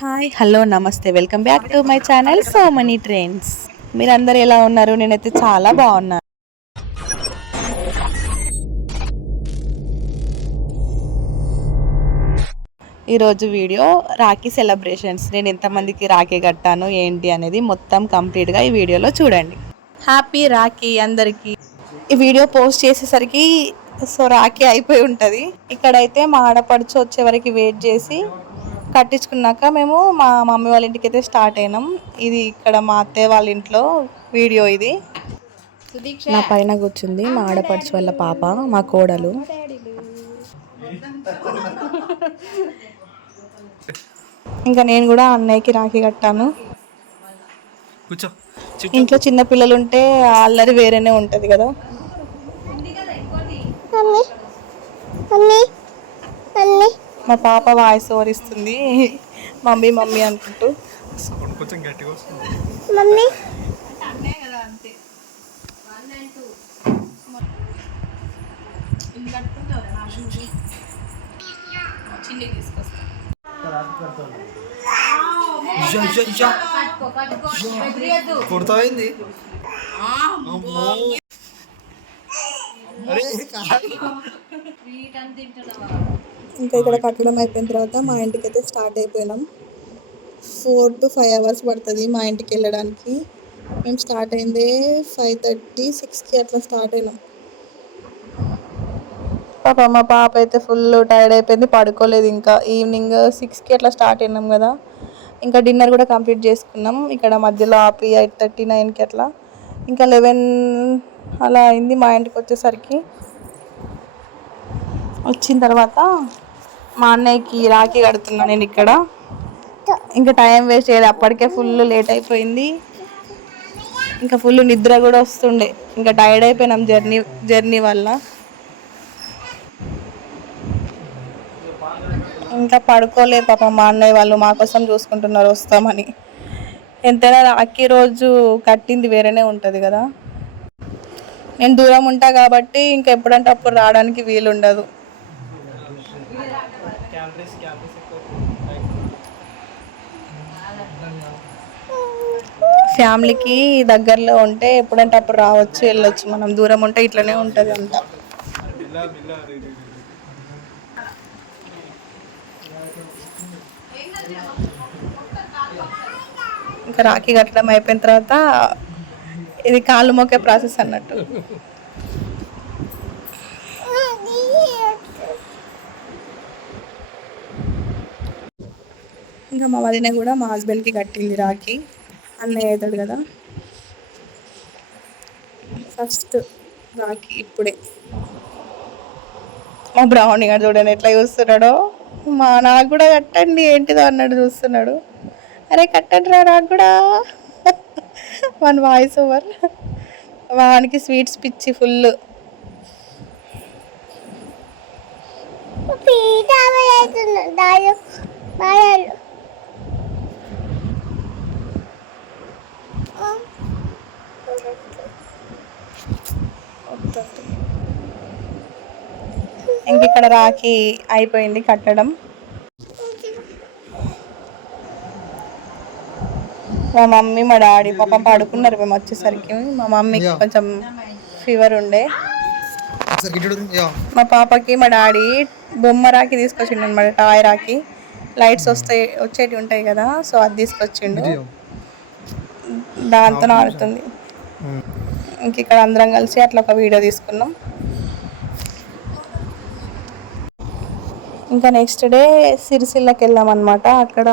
Hi. Hello నమస్తే. Welcome back to my channel so money trends. మీరందరూ ఎలా ఉన్నారు? నేనైతే చాలా బాగున్నాను ఈరోజు వీడియో రాఖీ సెలబ్రేషన్స్. నేను ఎంతమందికి రాఖీ కట్టాను ఏంటి అనేది మొత్తం కంప్లీట్గా ఈ వీడియోలో చూడండి. హ్యాపీ రాఖీ అందరికీ. ఈ వీడియో పోస్ట్ చేసేసరికి సో రాఖీ అయిపోయి ఉంటుంది. ఇక్కడైతే మా ఆడపడుచు వచ్చే వరకు వెయిట్ చేసి కట్టించుకున్నాక మేము మా మమ్మీ వాళ్ళ ఇంటికి అయితే స్టార్ట్ అయినాం. ఇది ఇక్కడ మా అత్తయ్య వాళ్ళ ఇంట్లో వీడియో ఇది. నా పైన కూర్చుంది మా ఆడపడుచు వాళ్ళ పాప మా కోడలు. ఇంకా నేను కూడా అన్నయ్యకి రాఖీ కట్టాను. కూర్చో. ఇంట్లో చిన్న పిల్లలు ఉంటే అల్లరి వేరేనే ఉంటుంది కదా. మా పాప వాయిస్ ఓవర్ ఇస్తుంది మమ్మీ మమ్మీ అనుకుంటూ. సౌండ్ కొంచెం గట్టిగా వస్తుంది. అరే కాదు. ఇంకా ఇక్కడ కట్టడం అయిపోయిన తర్వాత మా ఇంటికి అయితే స్టార్ట్ అయిపోయినాం. ఫోర్ టు ఫైవ్ అవర్స్ పడుతుంది మా ఇంటికి వెళ్ళడానికి. మేము స్టార్ట్ అయింది ఫైవ్ థర్టీ సిక్స్కి అట్లా స్టార్ట్ అయినాం. పాప మా పాప అయితే ఫుల్ టైర్డ్ అయిపోయింది పడుకోలేదు ఇంకా. ఈవినింగ్ సిక్స్కి అట్లా స్టార్ట్ అయినాం కదా. ఇంకా డిన్నర్ కూడా కంప్లీట్ చేసుకున్నాం. ఇక్కడ మధ్యలో ఆపి ఎయిట్ థర్టీ నైన్కి అట్లా. ఇంకా లెవెన్ అలా అయింది మా ఇంటికి వచ్చేసరికి. వచ్చిన తర్వాత మా అన్నయ్యకి రాఖీ కడుతున్నా నేను ఇక్కడ. ఇంకా టైం వేస్ట్ చేయలేదు అప్పటికే ఫుల్ లేట్ అయిపోయింది. ఇంకా ఫుల్ నిద్ర కూడా వస్తుండే. ఇంకా టైర్డ్ అయిపోయినాం జర్నీ జర్నీ వల్ల. ఇంకా పడుకోలేదు పాప మా అన్నయ్య వాళ్ళు మా కోసం చూసుకుంటున్నారు వస్తామని. ఎంతైనా రాఖీ రోజు కట్టింది వేరేనే ఉంటుంది కదా. నేను దూరం ఉంటా కాబట్టి ఇంకా ఎప్పుడంటే అప్పుడు రావడానికి వీలు ఉండదు ఫ్యామిలీకి దగ్గరలో ఉంటే ఎప్పుడంటే అప్పుడు రావచ్చు వెళ్ళొచ్చు. మనం దూరం ఉంటే ఇట్లనే ఉంటుంది అంట ఇంకా రాఖీ కట్టడం అయిపోయిన తర్వాత ఇది కాళ్ళు మొక్కే ప్రాసెస్ అన్నట్టు. ఇంకా మా వదిన కూడా మా హస్బెండ్కి కట్టింది రాఖీ. అన్నయ్య అవుతాడు కదా. ఫస్ట్ రాఖీ ఇప్పుడే. మా బ్రౌన్ గారు చూడండి ఎట్లా చూస్తున్నాడో. మా నాకు కూడా కట్టండి ఏంటిదో అన్నట్టు చూస్తున్నాడు. అరే కట్టండి రా నాకు కూడా. One voice over. వానికి స్వీట్స్ పిచ్చి ఫుల్. ఇంక ఇక్కడ రాఖీ అయిపోయింది కట్టడం. మా మమ్మీ మా డాడీ పాపం పడుకున్నారు మేము వచ్చేసరికి. మా మమ్మీకి కొంచెం ఫీవర్ ఉండే. మా పాపకి మా డాడీ బొమ్మ రాకి తీసుకొచ్చిండు అనమాట టాయ్ రాకి. లైట్స్ వస్తాయి వచ్చేటి ఉంటాయి కదా సో అది తీసుకొచ్చిండు. దాంతో ఆడుతుంది. ఇంక ఇక్కడ అందరం కలిసి అట్లా ఒక వీడియో తీసుకున్నాం. ఇంకా నెక్స్ట్ డే సిరిసిల్లకి వెళ్ళాం అనమాట అక్కడ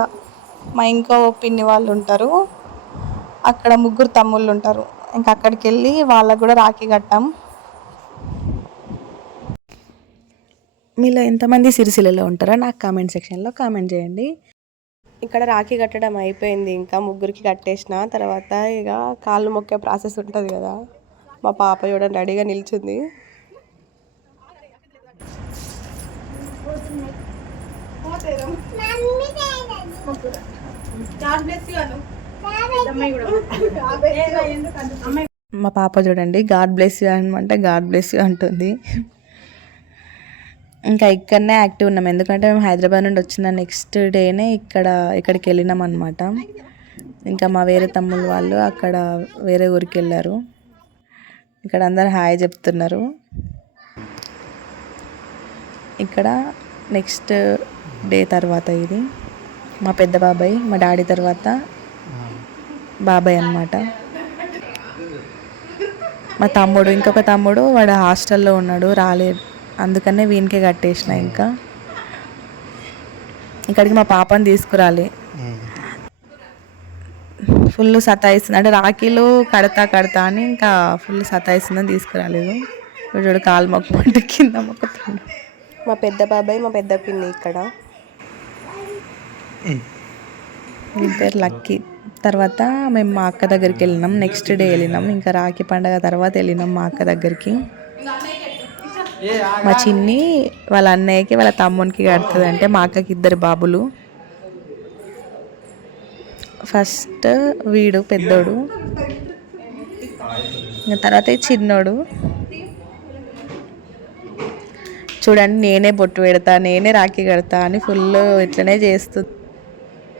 మా ఇంకో పిన్ని వాళ్ళు ఉంటారు. అక్కడ ముగ్గురు తమ్ముళ్ళు ఉంటారు. ఇంకా అక్కడికి వెళ్ళి వాళ్ళకు కూడా రాఖీ కట్టాం. మీలో ఎంతమంది సిరిసిల్లలో ఉంటారో? నాకు కామెంట్ సెక్షన్లో కామెంట్ చేయండి. ఇక్కడ రాఖీ కట్టడం అయిపోయింది. ఇంకా ముగ్గురికి కట్టేసిన తర్వాత ఇక కాళ్ళు మొక్కే ప్రాసెస్ ఉంటుంది కదా. మా పాప చూడండి రెడీగా నిల్చుంది. మా పాప చూడండి గాడ్ బ్లెస్ యూ అనమాట గాడ్ బ్లెస్ యూ అంటుంది. ఇంకా ఇక్కడనే యాక్టివ్ ఉన్నాం. ఎందుకంటే మేము హైదరాబాద్ నుండి వచ్చిన నెక్స్ట్ డేనే ఇక్కడ ఇక్కడికి వెళ్ళినాం అనమాట ఇంకా మా వేరే తమ్ముళ్ళు వాళ్ళు అక్కడ వేరే ఊరికి వెళ్ళారు. ఇక్కడ అందరు హాయ్ చెప్తున్నారు. ఇక్కడ నెక్స్ట్ డే తర్వాత ఇది. మా పెద్ద బాబాయ్ మా డాడీ తర్వాత బాబాయ్ అన్నమాట. మా తమ్ముడు ఇంకొక తమ్ముడు వాడు హాస్టల్లో ఉన్నాడు రాలేదు. అందుకనే వీనికే కట్టేసిన ఇంకా. ఇక్కడికి మా పాపని తీసుకురాలి. ఫుల్ సతాయిస్తుంది. అంటే రాఖీలు కడతా కడతా అని ఇంకా ఫుల్ సతాయిస్తుందని తీసుకురాలేదు చూడు కాలు మొక్కమంటే కింద మొక్కుతుంది మా పెద్ద బాబాయ్ మా పెద్ద పిన్ని ఇక్కడ. పేరు లక్కీ. తర్వాత మేము మా అక్క దగ్గరికి వెళ్ళినాం. నెక్స్ట్ డే వెళ్ళినాం. ఇంకా రాఖీ పండగ తర్వాత వెళ్ళినాం మా అక్క దగ్గరికి. మా చిన్ని వాళ్ళ అన్నయ్యకి వాళ్ళ తమ్మునికి కడుతుంది అంటే మా అక్కకి ఇద్దరు బాబులు. ఫస్ట్ వీడు పెద్దోడు. ఇంకా తర్వాత చిన్నోడు. చూడండి నేనే బొట్టు పెడతా నేనే రాఖీ కడతా అని ఫుల్ ఇట్లనే చేస్తుంది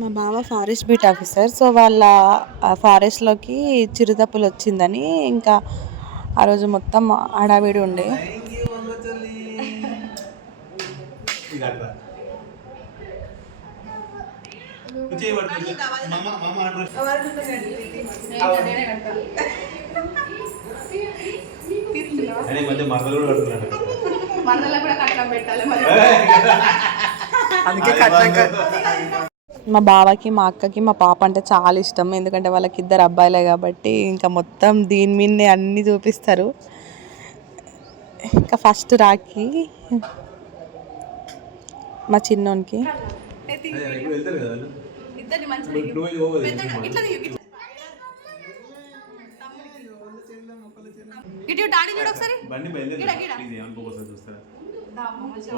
మా బావ ఫారెస్ట్ బీట్ ఆఫీసర్. సో వాళ్ళ ఫారెస్ట్లోకి చిరుతపులు వచ్చిందని ఇంకా ఆ రోజు మొత్తం హడావిడి ఉండే. అని మధ్య మరదలు కూడా కడుతున్నాడు అందుకే కట్టాక మా బావకి మా అక్కకి మా పాప అంటే చాలా ఇష్టం. ఎందుకంటే వాళ్ళకి ఇద్దరు అబ్బాయిలే కాబట్టి ఇంకా మొత్తం దీని మీదనే అన్నీ చూపిస్తారు. ఇంకా ఫస్ట్ రాకి మా చిన్నోనికి. బండి బయలుదేరి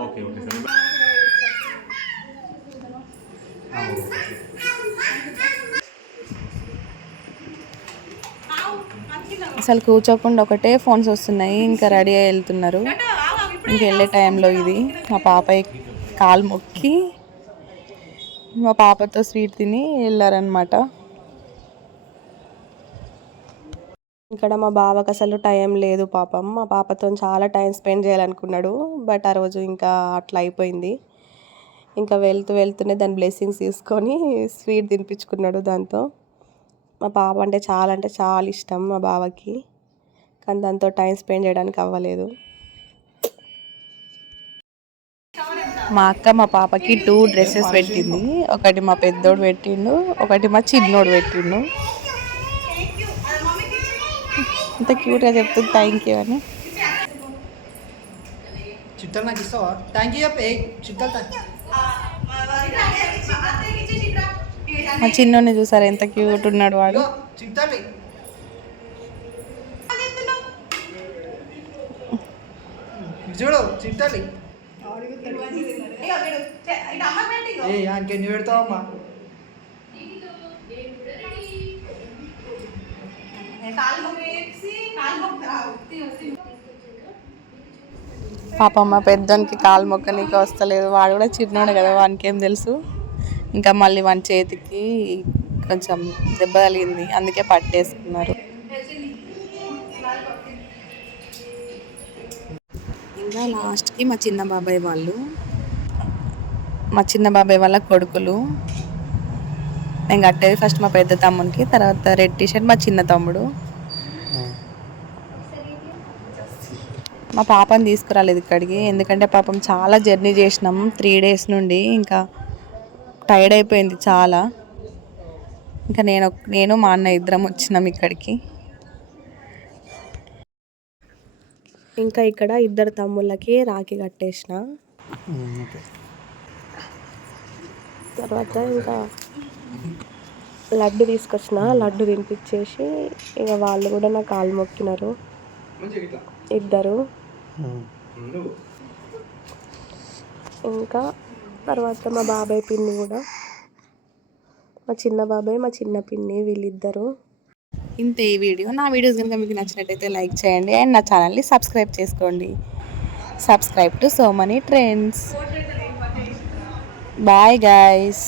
ఓకే ఓకే సరే ఆ, ఓకే, ఓకే. అసలు కూర్చోకుండా ఒకటే ఫోన్స్ వస్తున్నాయి ఇంకా రెడీ అయ్యి వెళ్తున్నారు. ఇంక వెళ్ళే టైంలో ఇది. మా పాప కాలు మొక్కి మా పాపతో స్వీట్ తిని వెళ్ళారనమాట ఇక్కడ మా బావకు అసలు టైం లేదు పాపం. మా పాపతో చాలా టైం స్పెండ్ చేయాలనుకున్నాడు బట్ ఆ రోజు ఇంకా అట్లా అయిపోయింది. ఇంకా వెళ్తూ వెళ్తూనే దాని బ్లెస్సింగ్స్ తీసుకొని స్వీట్ తినిపించుకున్నాడు దాంతో. మా పాప అంటే చాలా అంటే చాలా ఇష్టం మా బావకి. కానీ దాంతో టైం స్పెండ్ చేయడానికి అవ్వలేదు. మా అక్క మా పాపకి టూ డ్రెస్సెస్ పెట్టింది. ఒకటి మా పెద్దోడు పెట్టిండు ఒకటి మా చిన్నోడు పెట్టిండు. అంత క్యూట్గా చెప్తుంది థ్యాంక్ యూ అని. చుట్టాలు నాకు ఇస్తావా? థ్యాంక్ యూ చెప్పే చిట్టలు థ్యాంక్ మా చిన్నోడిని చూసారు? ఎంత క్యూట్ ఉన్నాడు వాడు. చిట్టలు చూడు చిట్టలు ఏ ఇంకెన్ని పెడతావమ్మా? పాపం మా పెద్దోనికి కాలు మొక్కనికి వస్తలేదు. వాడు కూడా చిన్నోడు కదా వానికి ఏం తెలుసు? ఇంకా మళ్ళీ వన్ చేతికి కొంచెం దెబ్బ తగిలింది. అందుకే పట్టేసుకున్నారు. ఇంకా లాస్ట్కి మా చిన్న బాబాయ్ వాళ్ళు. మా చిన్న బాబాయ్ వాళ్ళ కొడుకులు. నేను కట్టేది ఫస్ట్ మా పెద్ద తమ్మునికి తర్వాత రెడ్ టీషర్ట్ మా చిన్న తమ్ముడు. మా పాపని తీసుకురాలేదు ఇక్కడికి. ఎందుకంటే పాపం చాలా జర్నీ చేసినాం త్రీ డేస్ నుండి. ఇంకా టైర్డ్ అయిపోయింది చాలా. ఇంకా నేను నేను మా అన్న ఇద్దరం వచ్చినాం ఇక్కడికి. ఇంకా ఇక్కడ ఇద్దరు తమ్ముళ్ళకి రాఖీ కట్టేసిన. తర్వాత ఇంకా లడ్డు తీసుకొచ్చిన లడ్డు తినిపించేసి ఇక వాళ్ళు కూడా నా కాలు మొక్కినారు. ఇద్దరు. ఇంకా తర్వాత మా బాబాయ్ పిన్ని కూడా. మా చిన్న బాబాయ్ మా చిన్న పిన్ని వీళ్ళిద్దరు. ఇంతే ఈ వీడియో. నా వీడియోస్ కనుక మీకు నచ్చినట్టయితే లైక్ చేయండి అండ్ నా ఛానల్ని సబ్స్క్రైబ్ చేసుకోండి. Subscribe to so money trends. Bye guys